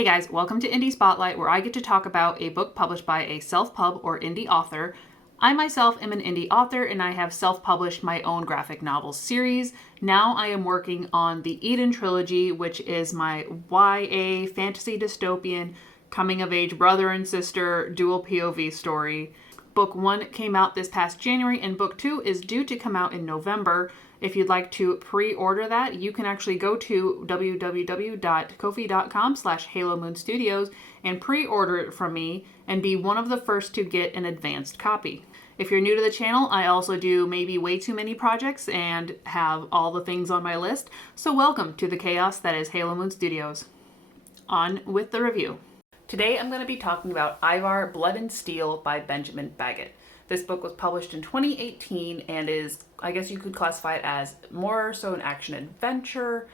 Hey guys, welcome to Indie Spotlight, where I get to talk about a book published by a self-pub or indie author. I myself am an indie author and I have self-published my own graphic novel series. Now I am working on the Idun Trilogy, which is my YA fantasy dystopian coming-of-age brother and sister dual POV story. Book 1 came out this past January and Book 2 is due to come out in November. If you'd like to pre-order that, you can actually go to www.ko-fi.com/HaloMoonStudios and pre-order it from me and be one of the first to get an advanced copy. If you're new to the channel, I also do maybe way too many projects and have all the things on my list, so welcome to the chaos that is Halo Moon Studios. On with the review. Today I'm going to be talking about Ivar Blood and Steel by Benjamin Baggett. This book was published in 2018 and is, I guess you could classify it as more so an action-adventure,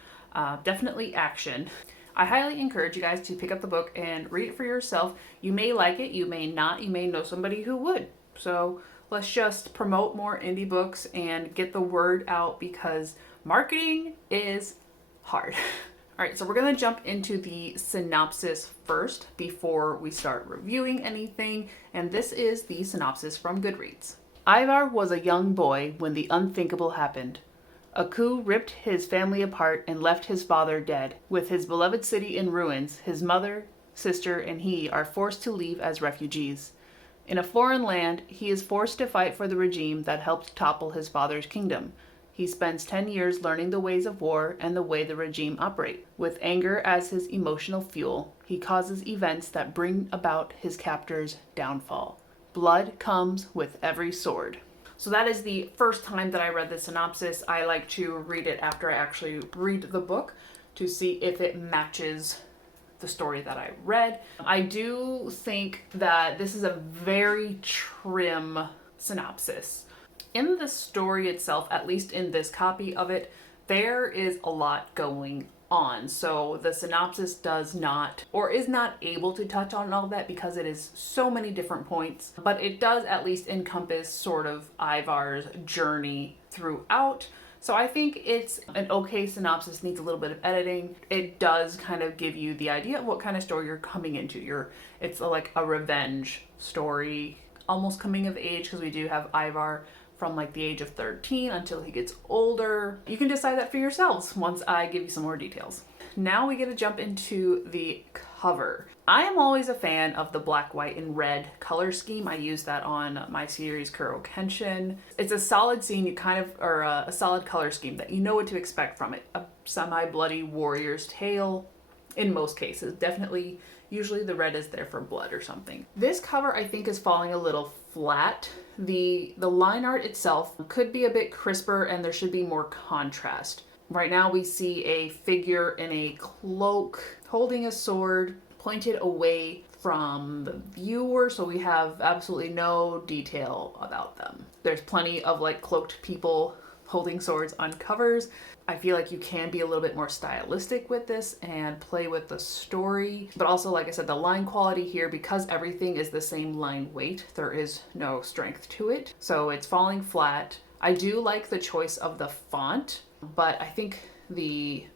definitely action. I highly encourage you guys to pick up the book and read it for yourself. You may like it, you may not, you may know somebody who would. So let's just promote more indie books and get the word out because marketing is hard. All right, so we're going to jump into the synopsis first before we start reviewing anything, and this is the synopsis from Goodreads. Ivar was a young boy when the unthinkable happened. A coup ripped his family apart and left his father dead. With his beloved city in ruins, his mother, sister, and he are forced to leave as refugees. In a foreign land, he is forced to fight for the regime that helped topple his father's kingdom. He spends 10 years learning the ways of war and the way the regime operate. With anger as his emotional fuel, he causes events that bring about his captor's downfall. Blood comes with every sword. So that is the first time that I read the synopsis. I like to read it after I actually read the book to see if it matches the story that I read. I do think that this is a very trim synopsis. In the story itself, at least in this copy of it, there is a lot going on. So the synopsis does not, or is not able to touch on all that because it is so many different points, but it does at least encompass sort of Ivar's journey throughout. So I think it's an okay synopsis, needs a little bit of editing. It does kind of give you the idea of what kind of story you're coming into. It's like a revenge story, almost coming of age, because we do have Ivar from like the age of 13 until he gets older. You can decide that for yourselves once I give you some more details. Now we get to jump into the cover. I am always a fan of the black, white, and red color scheme. I use that on my series Kuro Kenshin. It's a solid scene, a solid color scheme that you know what to expect from it. A semi-bloody warrior's tale in most cases. Definitely, usually the red is there for blood or something. This cover I think is falling a little flat. The line art itself could be a bit crisper and there should be more contrast. Right now we see a figure in a cloak holding a sword pointed away from the viewer, so we have absolutely no detail about them. There's plenty of like cloaked people holding swords on covers. I feel like you can be a little bit more stylistic with this and play with the story. But also, like I said, the line quality here, because everything is the same line weight, there is no strength to it. So it's falling flat. I do like the choice of the font, but I think the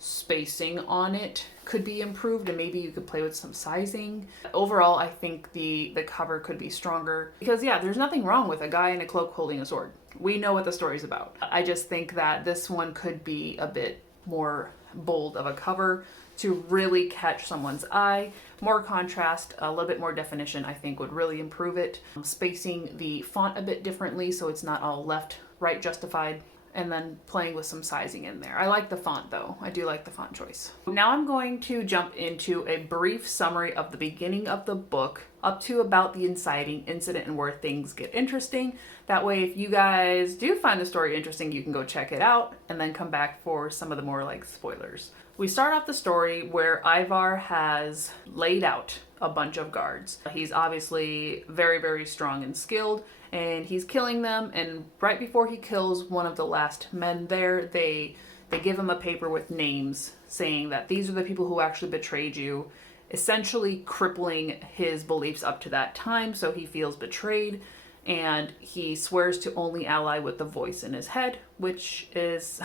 spacing on it could be improved and maybe you could play with some sizing. Overall, I think the cover could be stronger because yeah, there's nothing wrong with a guy in a cloak holding a sword. We know what the story's about. I just think that this one could be a bit more bold of a cover to really catch someone's eye. More contrast, a little bit more definition, I think would really improve it. Spacing the font a bit differently so it's not all left, right justified, and then playing with some sizing in there. I like the font though. I do like the font choice. Now I'm going to jump into a brief summary of the beginning of the book up to about the inciting incident and where things get interesting. That way, if you guys do find the story interesting, you can go check it out and then come back for some of the more like spoilers. We start off the story where Ivar has laid out a bunch of guards. He's obviously very, very strong and skilled, and he's killing them. And right before he kills one of the last men there, they give him a paper with names saying that these are the people who actually betrayed you, essentially crippling his beliefs up to that time. So he feels betrayed. And he swears to only ally with the voice in his head, which is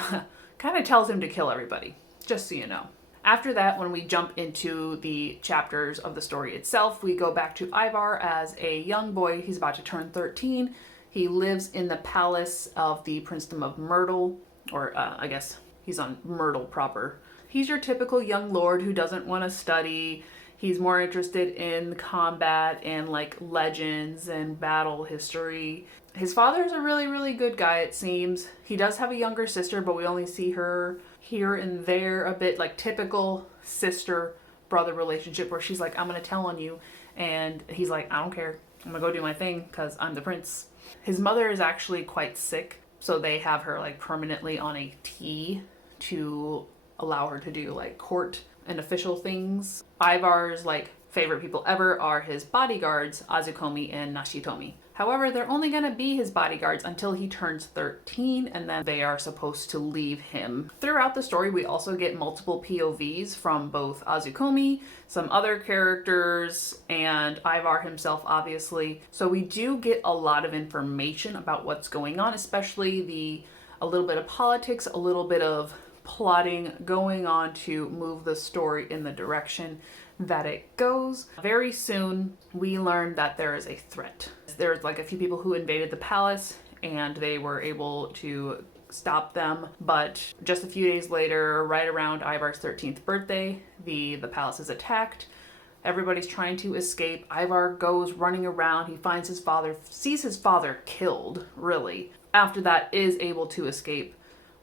kind of tells him to kill everybody, just so you know. After that, when we jump into the chapters of the story itself, we go back to Ivar as a young boy. He's about to turn 13. He lives in the palace of the Princedom of Myrtle, or I guess he's on Myrtle proper. He's your typical young lord who doesn't want to study. He's more interested in combat and like legends and battle history. His father is a really, really good guy, it seems. He does have a younger sister, but we only see her here and there a bit, like typical sister-brother relationship where she's like, I'm going to tell on you. And he's like, I don't care. I'm going to go do my thing because I'm the prince. His mother is actually quite sick, so they have her like permanently on a T to allow her to do like court and official things. Ivar's like favorite people ever are his bodyguards, Azukomi and Nashitomi. However, they're only going to be his bodyguards until he turns 13, and then they are supposed to leave him. Throughout the story, we also get multiple POVs from both Azukomi, some other characters, and Ivar himself, obviously. So we do get a lot of information about what's going on, especially a little bit of politics, a little bit of plotting going on to move the story in the direction that it goes. Very soon, we learn that there is a threat. There's like a few people who invaded the palace and they were able to stop them. But just a few days later, right around Ivar's 13th birthday, the palace is attacked. Everybody's trying to escape. Ivar goes running around. He finds his father, sees his father killed, really. After that, is able to escape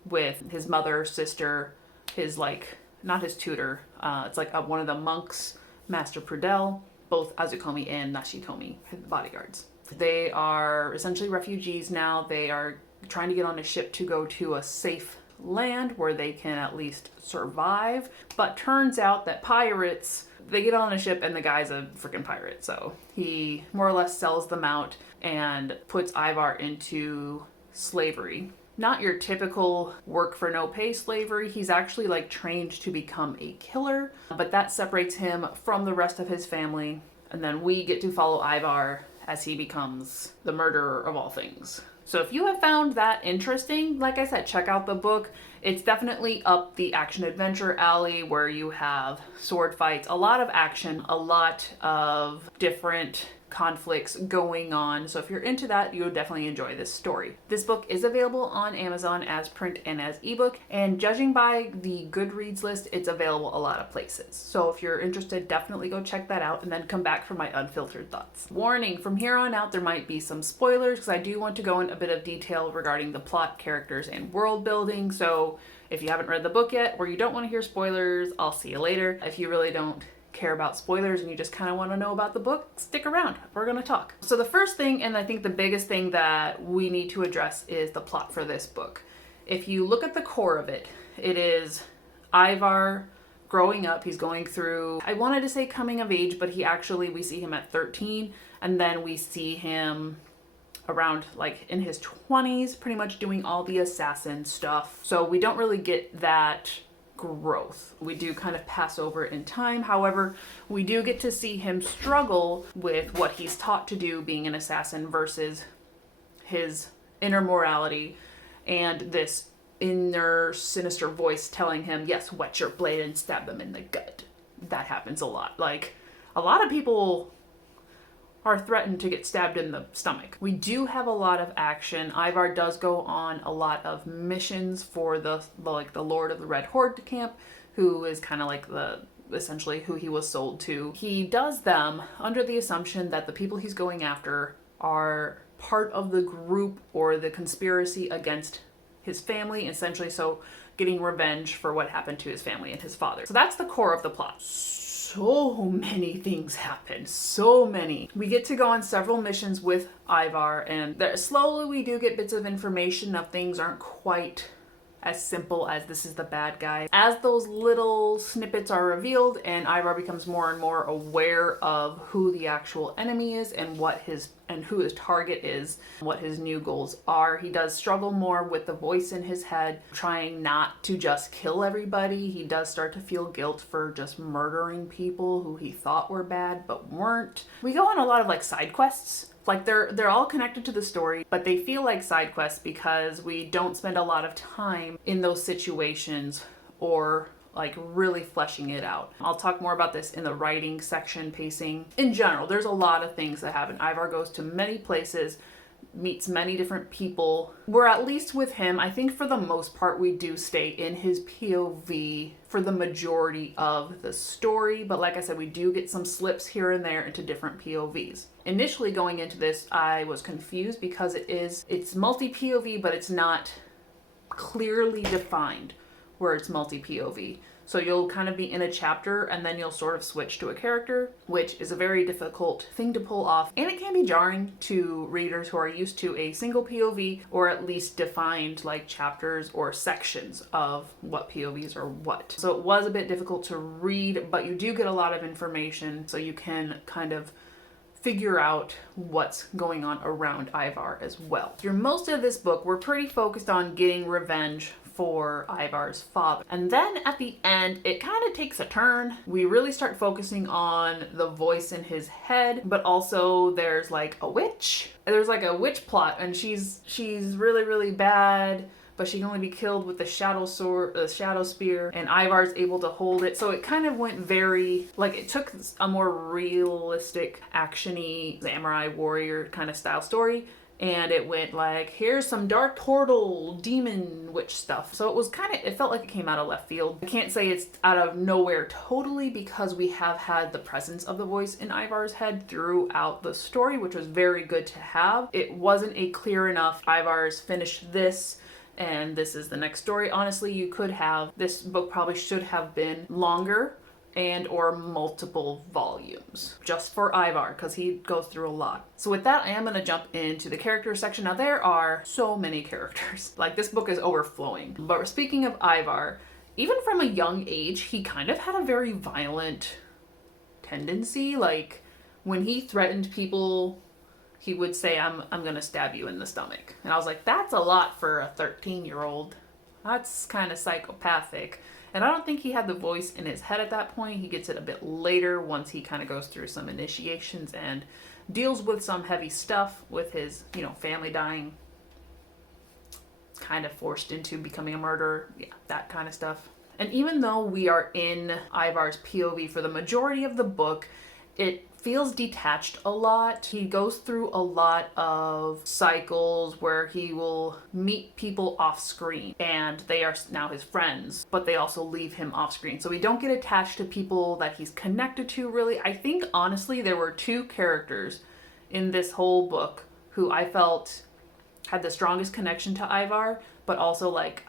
with his mother, sister, his like, not his tutor, it's like one of the monks, Master Prudel, both Azukomi and Nashitomi, his bodyguards. They are essentially refugees now. They are trying to get on a ship to go to a safe land where they can at least survive. But turns out that pirates, they get on a ship and the guy's a freaking pirate. So he more or less sells them out and puts Ivar into slavery. Not your typical work for no pay slavery. He's actually like trained to become a killer, but that separates him from the rest of his family. And then we get to follow Ivar as he becomes the murderer of all things. So if you have found that interesting, like I said, check out the book. It's definitely up the action adventure alley where you have sword fights, a lot of action, a lot of different conflicts going on. So if you're into that, you'll definitely enjoy this story. This book is available on Amazon as print and as ebook, and judging by the Goodreads list, it's available a lot of places. So if you're interested, definitely go check that out and then come back for my unfiltered thoughts. Warning, from here on out there might be some spoilers because I do want to go in a bit of detail regarding the plot, characters, and world building. So if you haven't read the book yet or you don't want to hear spoilers, I'll see you later. If you really don't care about spoilers and you just kind of want to know about the book, stick around. We're going to talk. So the first thing, and I think the biggest thing that we need to address, is the plot for this book. If you look at the core of it, it is Ivar growing up. He's going through, I wanted to say coming of age, but we see him at 13, and then we see him around like in his 20s, pretty much doing all the assassin stuff. So we don't really get that growth. We do kind of pass over in time. However, we do get to see him struggle with what he's taught to do being an assassin versus his inner morality and this inner sinister voice telling him, yes, whet your blade and stab them in the gut. That happens a lot. Like, a lot of people are threatened to get stabbed in the stomach. We do have a lot of action. Ivar does go on a lot of missions for the Lord of the Red Horde camp, who is kind of like essentially who he was sold to. He does them under the assumption that the people he's going after are part of the group or the conspiracy against his family, essentially, so getting revenge for what happened to his family and his father. So that's the core of the plot. So many things happen. So many. We get to go on several missions with Ivar, and slowly we do get bits of information of things aren't quite as simple as this is the bad guy. As those little snippets are revealed and Ivar becomes more and more aware of who the actual enemy is and who his target is, what his new goals are, he does struggle more with the voice in his head, trying not to just kill everybody. He does start to feel guilt for just murdering people who he thought were bad but weren't. We go on a lot of like side quests. Like they're all connected to the story, but they feel like side quests because we don't spend a lot of time in those situations or like really fleshing it out. I'll talk more about this in the writing section, pacing. In general, there's a lot of things that happen. Ivar goes to many places, meets many different people. We're at least with him, I think for the most part, we do stay in his POV for the majority of the story. But like I said, we do get some slips here and there into different POVs. Initially going into this, I was confused because it's multi-POV, but it's not clearly defined where it's multi-POV. So you'll kind of be in a chapter and then you'll sort of switch to a character, which is a very difficult thing to pull off. And it can be jarring to readers who are used to a single POV or at least defined like chapters or sections of what POVs are what. So it was a bit difficult to read, but you do get a lot of information so you can kind of figure out what's going on around Ivar as well. Through most of this book, we're pretty focused on getting revenge for Ivar's father. And then at the end, it kind of takes a turn. We really start focusing on the voice in his head, but also there's like a witch. There's like a witch plot, and she's really, really bad, but she can only be killed with the shadow sword, the shadow spear, and Ivar's able to hold it. So it kind of went very, like it took a more realistic, action-y, samurai warrior kind of style story, and it went like, here's some dark portal demon witch stuff. So it was kind of, it felt like it came out of left field. I can't say it's out of nowhere totally because we have had the presence of the voice in Ivar's head throughout the story, which was very good to have. It wasn't a clear enough, Ivar's finished this and this is the next story. Honestly, you could have, this book probably should have been longer and or multiple volumes just for Ivar because he goes through a lot. So with that, I am going to jump into the character section. Now there are so many characters. Like this book is overflowing. But speaking of Ivar, even from a young age, he kind of had a very violent tendency. Like when he threatened people, he would say, I'm going to stab you in the stomach. And I was like, that's a lot for a 13-year-old. That's kind of psychopathic. And I don't think he had the voice in his head at that point. He gets it a bit later once he kind of goes through some initiations and deals with some heavy stuff with his, family dying, kind of forced into becoming a murderer. Yeah, that kind of stuff. And even though we are in Ivar's POV for the majority of the book, it feels detached a lot. He goes through a lot of cycles where he will meet people off screen and they are now his friends, but they also leave him off screen. So we don't get attached to people that he's connected to really. I think honestly there were two characters in this whole book who I felt had the strongest connection to Ivar, but also like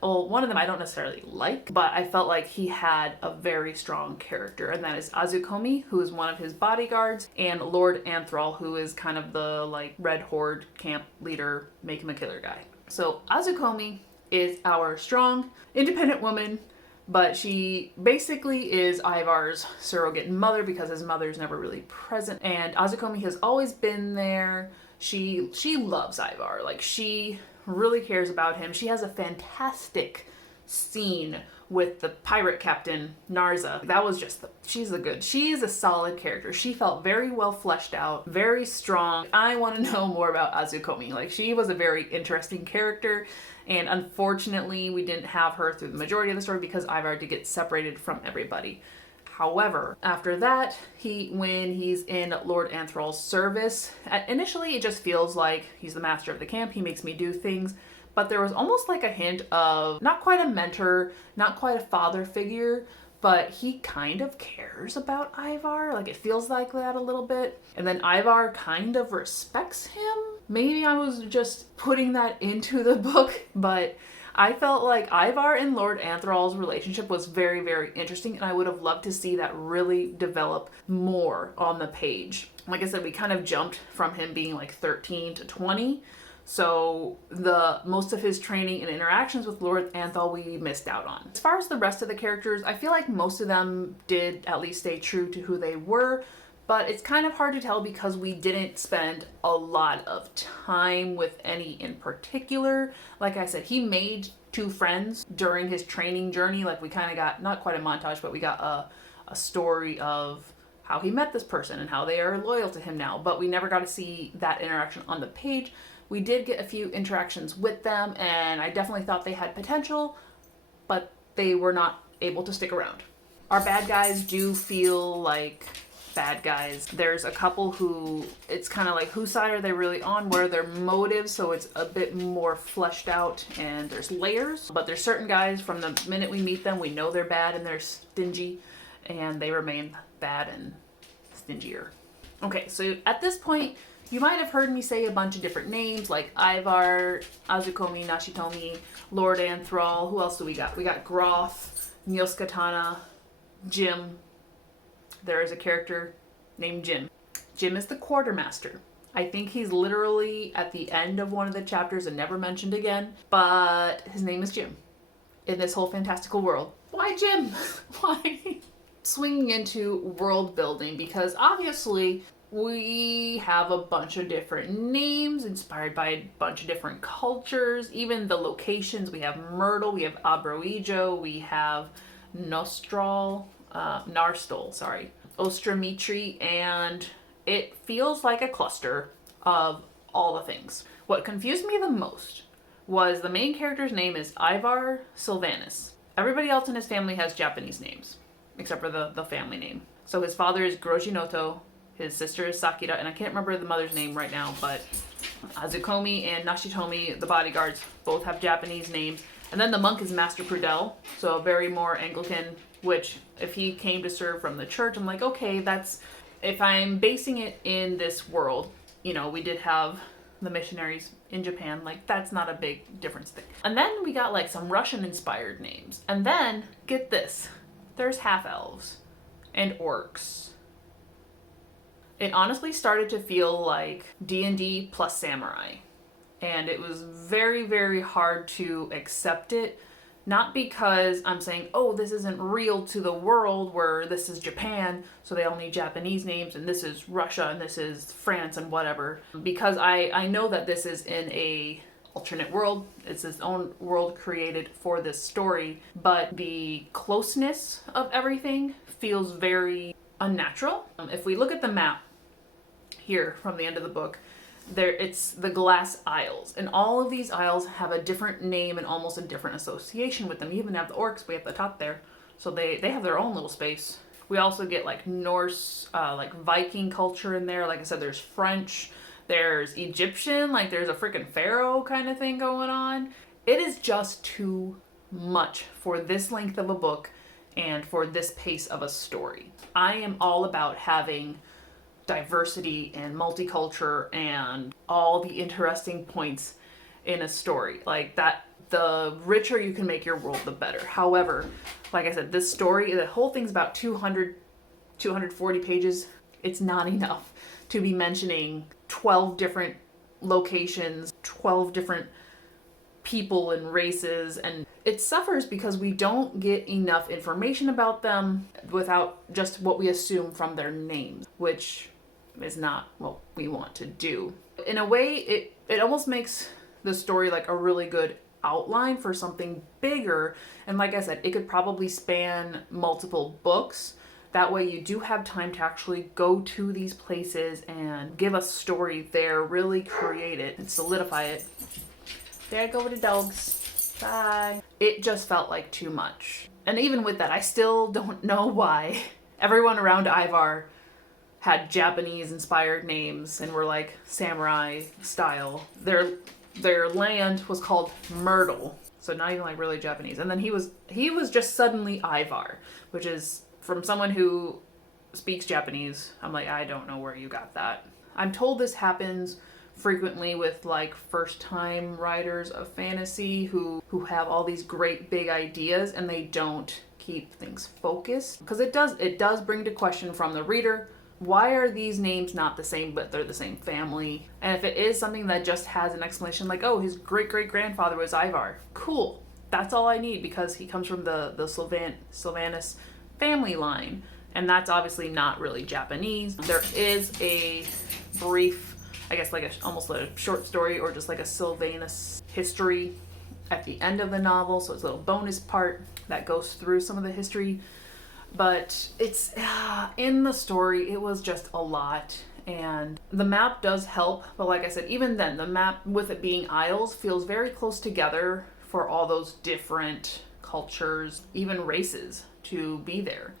one of them I don't necessarily like, but I felt like he had a very strong character, and that is Azukomi, who is one of his bodyguards, and Lord Anthrall, who is kind of the like Red Horde camp leader, make him a killer guy. So Azukomi is our strong, independent woman, but she basically is Ivar's surrogate mother because his mother's never really present, and Azukomi has always been there. She loves Ivar, like she really cares about him. She has a fantastic scene with the pirate captain Narza. That was just she's a solid character. She felt very well fleshed out, very strong. I want to know more about Azukomi. Like she was a very interesting character, and unfortunately we didn't have her through the majority of the story because Ivar did get separated from everybody. However, after that, when he's in Lord Anthrall's service, initially it just feels like he's the master of the camp, he makes me do things, but there was almost like a hint of not quite a mentor, not quite a father figure, but he kind of cares about Ivar, like it feels like that a little bit. And then Ivar kind of respects him. Maybe I was just putting that into the book, but I felt like Ivar and Lord Anthrall's relationship was very, very interesting, and I would have loved to see that really develop more on the page. Like I said, we kind of jumped from him being like 13 to 20, so most of his training and interactions with Lord Anthrall we missed out on. As far as the rest of the characters, I feel like most of them did at least stay true to who they were, but it's kind of hard to tell because we didn't spend a lot of time with any in particular. Like I said, he made 2 friends during his training journey. Like we kind of got, not quite a montage, but we got a story of how he met this person and how they are loyal to him now. But we never got to see that interaction on the page. We did get a few interactions with them, and I definitely thought they had potential, but they were not able to stick around. Our bad guys do feel like bad guys. There's a couple who, it's kind of like, whose side are they really on? What are their motives? So it's a bit more fleshed out, and there's layers. But there's certain guys, from the minute we meet them, we know they're bad and they're stingy, and they remain bad and stingier. Okay, so at this point, you might have heard me say a bunch of different names, like Ivar, Azukomi, Nashitomi, Lord Anthrall. Who else do we got? We got Groth, Niels Katana, Jim. There is a character named Jim. Jim is the quartermaster. I think he's literally at the end of one of the chapters and never mentioned again, but his name is Jim in this whole fantastical world. Why Jim? Why? Swinging into world building, because obviously we have a bunch of different names inspired by a bunch of different cultures. Even the locations, we have Myrtle, we have Abroijo, we have Narstal, Ostramitri, and it feels like a cluster of all the things. What confused me the most was the main character's name is Ivar Sylvanus. Everybody else in his family has Japanese names, except for the family name. So his father is Grojinoto, his sister is Sakura, and I can't remember the mother's name right now, but Azukomi and Nashitomi, the bodyguards, both have Japanese names. And then the monk is Master Prudel, so very more Anglican, which if he came to serve from the church, I'm like, okay, that's, if I'm basing it in this world, you know, we did have the missionaries in Japan, like that's not a big difference thing. And then we got like some Russian inspired names. And then, get this, there's half-elves and orcs. It honestly started to feel like D&D plus samurai. And it was very, very hard to accept it. Not because I'm saying, oh, this isn't real to the world where this is Japan, so they all need Japanese names, and this is Russia, and this is France, and whatever. Because I know that this is in a alternate world. It's its own world created for this story. But the closeness of everything feels very unnatural. If we look at the map here from the end of the book, there it's the glass aisles, and all of these aisles have a different name and almost a different association with them. You even have the orcs way at the top there, so they have their own little space. We also get like Norse, like Viking culture in there. Like I said, there's French, there's Egyptian, like there's a freaking pharaoh kind of thing going on. It is just too much for this length of a book and for this pace of a story. I am all about having diversity and multicultural and all the interesting points in a story. Like that, the richer you can make your world, the better. However, like I said, this story, the whole thing's about 240 pages. It's not enough to be mentioning 12 different locations, 12 different people and races, and it suffers because we don't get enough information about them without just what we assume from their names, which is not what we want to do. In a way, it almost makes the story like a really good outline for something bigger. And like I said, it could probably span multiple books. That way you do have time to actually go to these places and give a story there, really create it and solidify it. There go with the dogs. Bye. It just felt like too much. And even with that, I still don't know why everyone around Ivar had Japanese inspired names and were like samurai style. Their land was called Myrtle, so not even like really Japanese. And then he was just suddenly Ivar, which is, from someone who speaks Japanese, I'm like, I don't know where you got that. I'm told this happens frequently with like first time writers of fantasy who have all these great big ideas and they don't keep things focused, because it does bring to question from the reader, why are these names not the same but they're the same family? And if it is something that just has an explanation like, oh, his great-great-grandfather was Ivar, cool, that's all I need, because he comes from the Sylvanus family line, and that's obviously not really Japanese. There is a brief, I guess like almost a short story or just like a Sylvanus history at the end of the novel, so it's a little bonus part that goes through some of the history. But it's, in the story, it was just a lot. And the map does help. But like I said, even then, the map, with it being aisles, feels very close together for all those different cultures, even races to be there.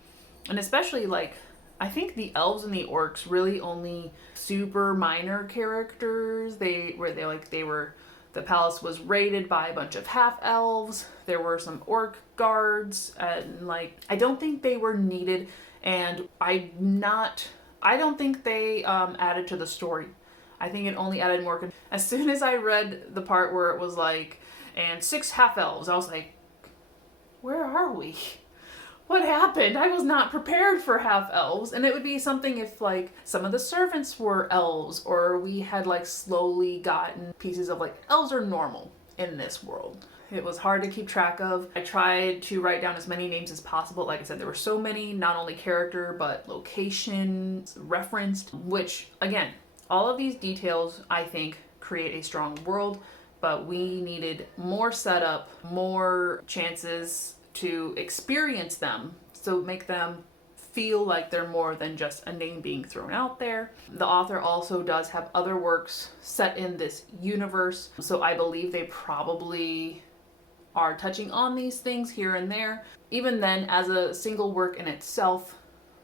And especially like, I think the elves and the orcs really only super minor characters. The palace was raided by a bunch of half elves. There were some orc guards, and like, I don't think they were needed, and I don't think they added to the story. I think it only added more. As soon as I read the part where it was like, and 6 half elves, I was like, where are we? What happened? I was not prepared for half elves. And it would be something if like some of the servants were elves, or we had like slowly gotten pieces of like, elves are normal in this world. It was hard to keep track of. I tried to write down as many names as possible. Like I said, there were so many, not only character, but locations referenced, which again, all of these details I think create a strong world, but we needed more setup, more chances to experience them, so make them feel like they're more than just a name being thrown out there. The author also does have other works set in this universe, so I believe they probably are touching on these things here and there. Even then, as a single work in itself,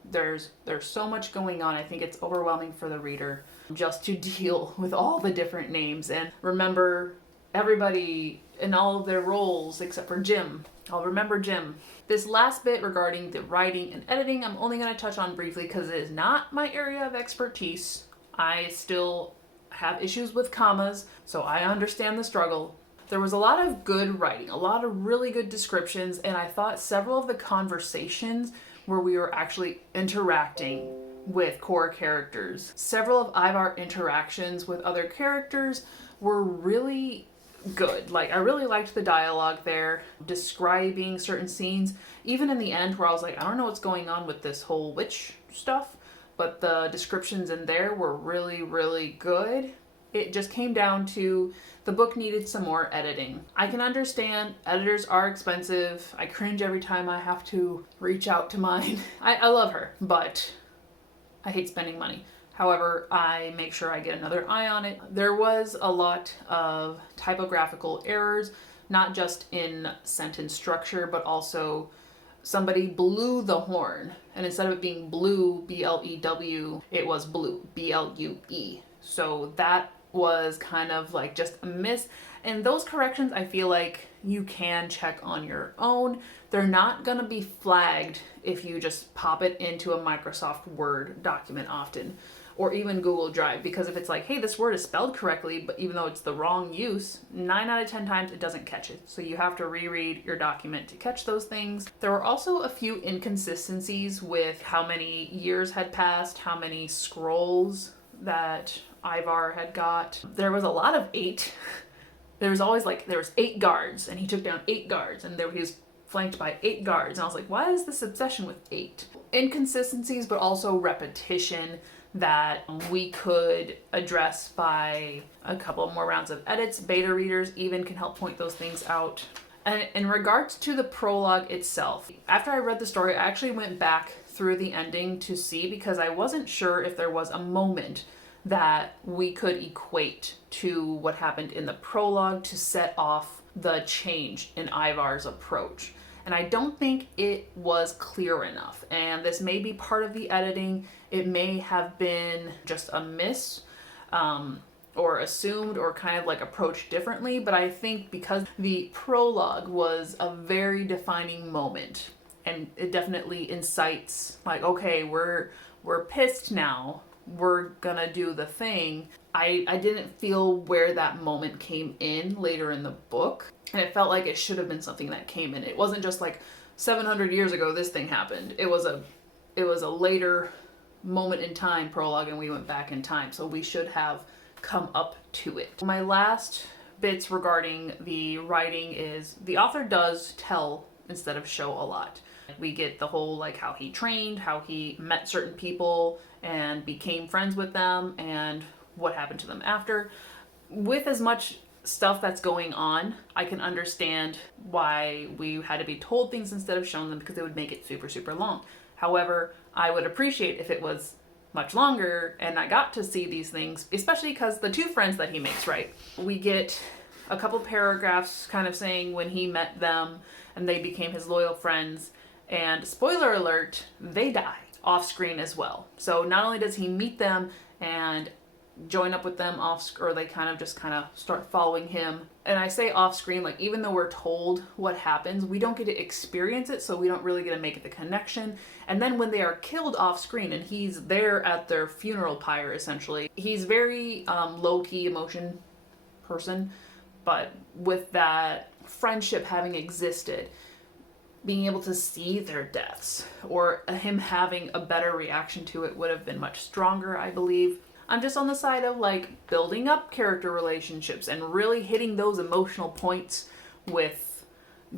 there's so much going on. I think it's overwhelming for the reader just to deal with all the different names and remember everybody in all of their roles except for Jim. I'll remember Jim. This last bit regarding the writing and editing, I'm only going to touch on briefly because it is not my area of expertise. I still have issues with commas, so I understand the struggle. There was a lot of good writing, a lot of really good descriptions, and I thought several of the conversations where we were actually interacting with core characters. Several of Ivar interactions with other characters were really good. Like, I really liked the dialogue there, describing certain scenes, even in the end where I was like, I don't know what's going on with this whole witch stuff, but the descriptions in there were really, really good. It just came down to the book needed some more editing. I can understand editors are expensive. I cringe every time I have to reach out to mine. I love her, but I hate spending money. However, I make sure I get another eye on it. There was a lot of typographical errors, not just in sentence structure, but also somebody blew the horn. And instead of it being blue, B-L-E-W, it was blue, B-L-U-E. So that was kind of like just a miss. And those corrections, I feel like you can check on your own. They're not gonna be flagged if you just pop it into a Microsoft Word document often, or even Google Drive, because if it's like, hey, this word is spelled correctly, but even though it's the wrong use, 9 out of 10 times it doesn't catch it. So you have to reread your document to catch those things. There were also a few inconsistencies with how many years had passed, how many scrolls that Ivar had got. There was a lot of 8. There was 8 guards, and he took down 8 guards, and he was flanked by 8 guards. And I was like, why is this obsession with 8? Inconsistencies, but also repetition that we could address by a couple more rounds of edits. Beta readers even can help point those things out. And in regards to the prologue itself, after I read the story, I actually went back through the ending to see, because I wasn't sure if there was a moment that we could equate to what happened in the prologue to set off the change in Ivar's approach. And I don't think it was clear enough. And this may be part of the editing. It may have been just a miss, or assumed, or kind of like approached differently. But I think because the prologue was a very defining moment, and it definitely incites like, okay, we're pissed now, we're gonna do the thing. I didn't feel where that moment came in later in the book, and it felt like it should have been something that came in. It wasn't just like 700 years ago this thing happened. It was a later moment in time prologue, and we went back in time, so we should have come up to it. My last bits regarding the writing is the author does tell instead of show a lot. We get the whole like how he trained, how he met certain people and became friends with them, and what happened to them after. With as much stuff that's going on, I can understand why we had to be told things instead of shown them, because it would make it super, super long. However, I would appreciate if it was much longer and I got to see these things, especially because the 2 friends that he makes, right? We get a couple paragraphs kind of saying when he met them and they became his loyal friends. And spoiler alert, they die off screen as well. So not only does he meet them and join up with them or they kind of start following him. And I say off screen, like even though we're told what happens, we don't get to experience it, so we don't really get to make the connection. And then when they are killed off screen and he's there at their funeral pyre, essentially, he's very low-key emotion person, but with that friendship having existed, being able to see their deaths or him having a better reaction to it would have been much stronger, I believe. I'm just on the side of like building up character relationships and really hitting those emotional points with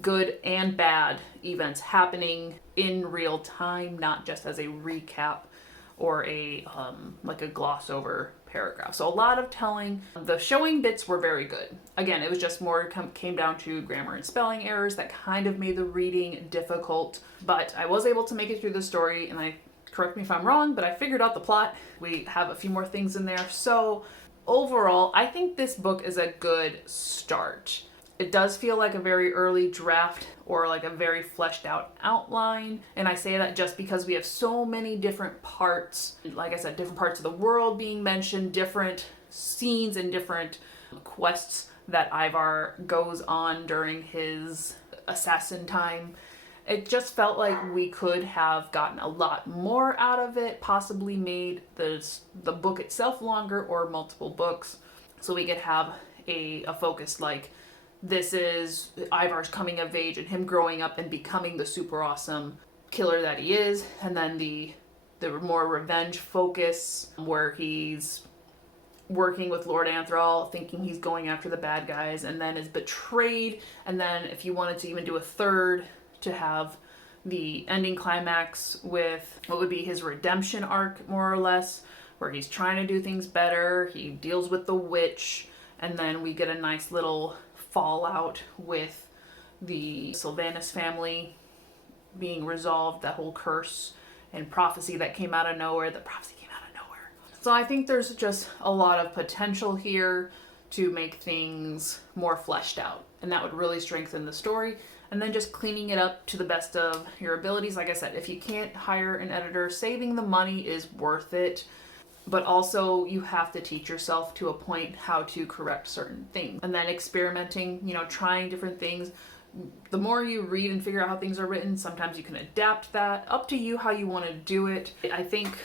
good and bad events happening in real time, not just as a recap or a like a gloss over paragraph. So a lot of telling. The showing bits were very good. Again, it was just more came down to grammar and spelling errors that kind of made the reading difficult, but I was able to make it through the story, and correct me if I'm wrong, but I figured out the plot. We have a few more things in there. So overall, I think this book is a good start. It does feel like a very early draft or like a very fleshed out outline. And I say that just because we have so many different parts, like I said, different parts of the world being mentioned, different scenes and different quests that Ivar goes on during his assassin time. It just felt like we could have gotten a lot more out of it, possibly made the book itself longer or multiple books, so we could have a focus like this is Ivar's coming of age and him growing up and becoming the super awesome killer that he is, and then the more revenge focus where he's working with Lord Anthrall, thinking he's going after the bad guys, and then is betrayed, and then if you wanted to even do a third, to have the ending climax with what would be his redemption arc, more or less, where he's trying to do things better, he deals with the witch, and then we get a nice little fallout with the Sylvanus family being resolved, that whole curse and prophecy that came out of nowhere. So I think there's just a lot of potential here to make things more fleshed out, and that would really strengthen the story. And then just cleaning it up to the best of your abilities. Like I said, if you can't hire an editor, saving the money is worth it. But also you have to teach yourself to a point how to correct certain things. And then experimenting, trying different things. The more you read and figure out how things are written, sometimes you can adapt that. Up to you how you want to do it. I think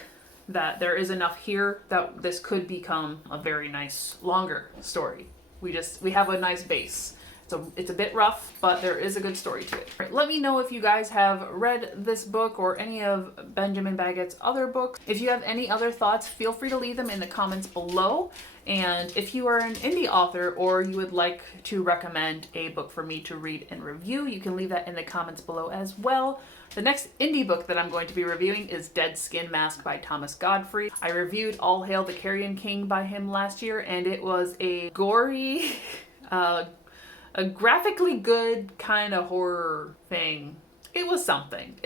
that there is enough here that this could become a very nice, longer story. We have a nice base. So it's a bit rough, but there is a good story to it. Right, let me know if you guys have read this book or any of Benjamin Baggett's other books. If you have any other thoughts, feel free to leave them in the comments below. And if you are an indie author or you would like to recommend a book for me to read and review, you can leave that in the comments below as well. The next indie book that I'm going to be reviewing is Dead Skin Mask by Thomas Godfrey. I reviewed All Hail the Carrion King by him last year, and it was a gory, a graphically good kind of horror thing. It was something.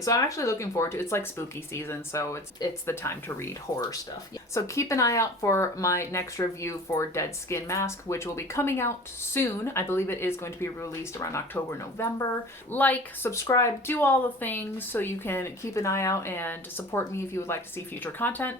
So I'm actually looking forward to it. It's like spooky season, so it's the time to read horror stuff. Yeah. So keep an eye out for my next review for Dead Skin Mask, which will be coming out soon. I believe it is going to be released around October, November. Like, subscribe, do all the things so you can keep an eye out and support me if you would like to see future content.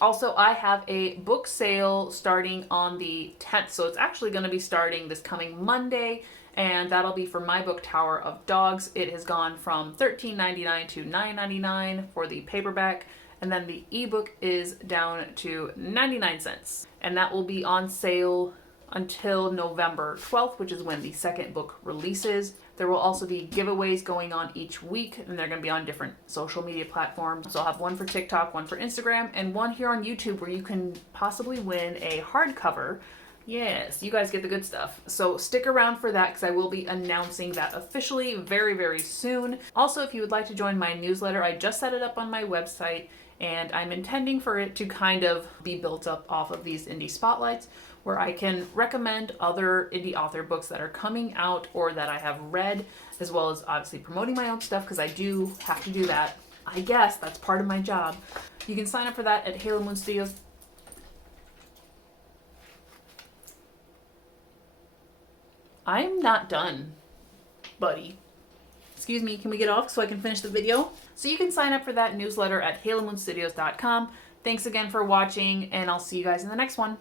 Also, I have a book sale starting on the 10th, so it's actually going to be starting this coming Monday, and that'll be for my book, Tower of Dogs. It has gone from $13.99 to $9.99 for the paperback, and then the ebook is down to 99 cents, and that will be on sale until November 12th, which is when the second book releases. There will also be giveaways going on each week, and they're going to be on different social media platforms. So I'll have one for TikTok, one for Instagram, and one here on YouTube where you can possibly win a hardcover. Yes, you guys get the good stuff. So stick around for that because I will be announcing that officially very, very soon. Also, if you would like to join my newsletter, I just set it up on my website, and I'm intending for it to kind of be built up off of these indie spotlights, where I can recommend other indie author books that are coming out or that I have read, as well as obviously promoting my own stuff, because I do have to do that. I guess that's part of my job. You can sign up for that at Halo Moon Studios. I'm not done, buddy. Excuse me, can we get off so I can finish the video? So you can sign up for that newsletter at halomoonstudios.com. Thanks again for watching, and I'll see you guys in the next one.